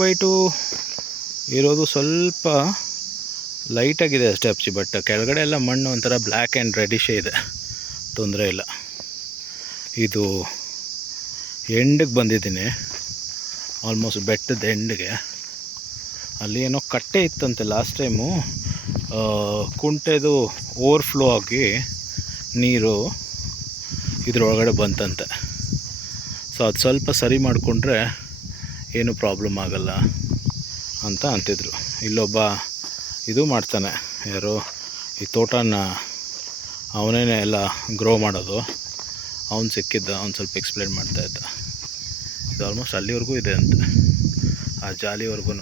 White ಇರೋದು ಸ್ವಲ್ಪ ಲೈಟಾಗಿದೆ ಅಷ್ಟೇ ಅಪ್ಚಿ. ಬಟ್ ಕೆಳಗಡೆ ಎಲ್ಲ ಮಣ್ಣು ಒಂಥರ ಬ್ಲ್ಯಾಕ್ ಆ್ಯಂಡ್ ರೆಡಿಶೇ ಇದೆ, ತೊಂದರೆ ಇಲ್ಲ. ಇದು ಎಂಡಿಗೆ ಬಂದಿದ್ದೀನಿ, ಆಲ್ಮೋಸ್ಟ್ ಬೆಟ್ಟದ ಎಂಡಿಗೆ. ಅಲ್ಲಿ ಏನೋ ಕಟ್ಟೆ ಇತ್ತಂತೆ ಲಾಸ್ಟ್ ಟೈಮು, ಕುಂಟೆದು ಓವರ್ಫ್ಲೋ ಆಗಿ ನೀರು ಇದ್ರೊಳಗಡೆ ಬಂತಂತೆ. ಸೊ ಅದು ಸ್ವಲ್ಪ ಸರಿ ಮಾಡಿಕೊಂಡ್ರೆ ಏನು ಪ್ರಾಬ್ಲಮ್ ಆಗಲ್ಲ ಅಂತ ಅಂತಿದ್ರು. ಇಲ್ಲೊಬ್ಬ ಇದು ಮಾಡ್ತಾನೆ, ಯಾರು ಈ ತೋಟನ ಅವನೇನೆ ಎಲ್ಲ ಗ್ರೋ ಮಾಡೋದು, ಅವನು ಸಿಕ್ಕಿದ್ದ, ಅವ್ನು ಸ್ವಲ್ಪ ಎಕ್ಸ್ಪ್ಲೇನ್ ಮಾಡ್ತಾಯಿದ್ದ. ಇದು ಆಲ್ಮೋಸ್ಟ್ ಅಲ್ಲಿವರೆಗೂ ಇದೆ ಅಂತೆ, ಆ ಜಾಲಿವರೆಗೂ.